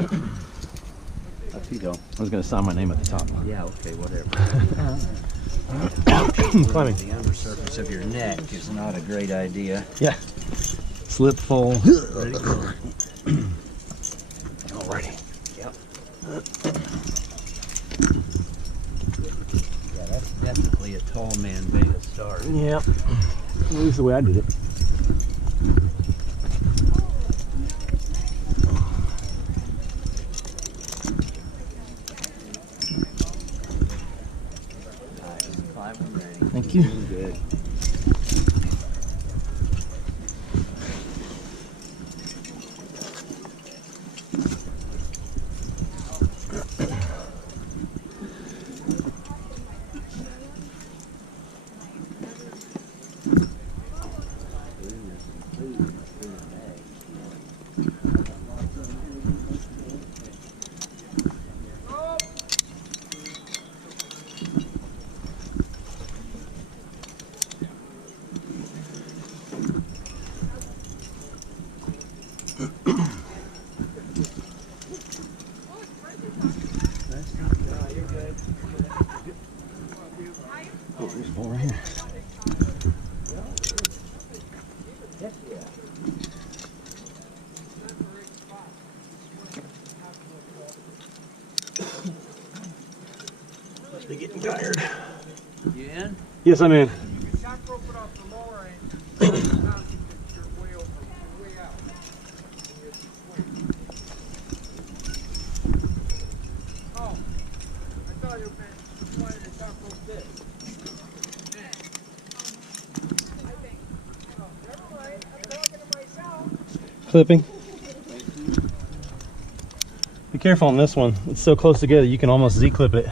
Up you go. I was going to sign my name at the top. Yeah, okay, whatever. Climbing. The undersurface of your neck is not a great idea. Yeah. Slip, fall. Ready, go. Alrighty. Yep. Yeah, that's definitely a tall man beta start. Yep. At least the way I did it. Nice. Climbing ready. Thank you. Doing good. Oh, there's a ball right here. Must be getting tired. You in? Yes, I'm in. Clipping. Be careful on this one. It's so close together you can almost Z-clip it.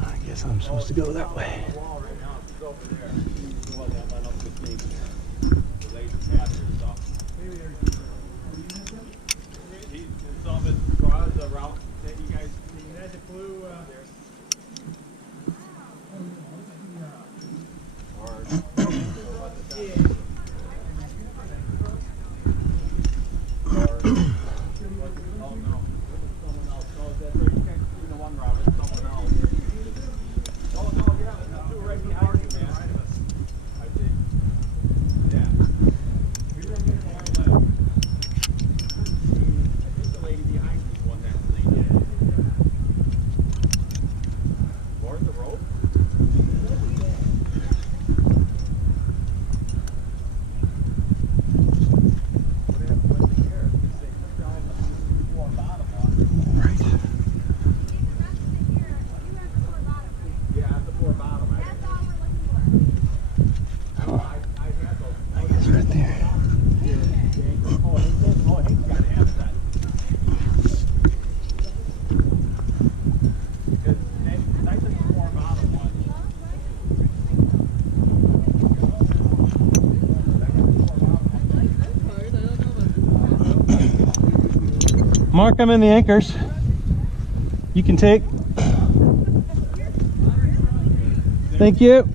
I guess I'm supposed to go that way. Mark, I'm in the anchors. You can take. Thank you.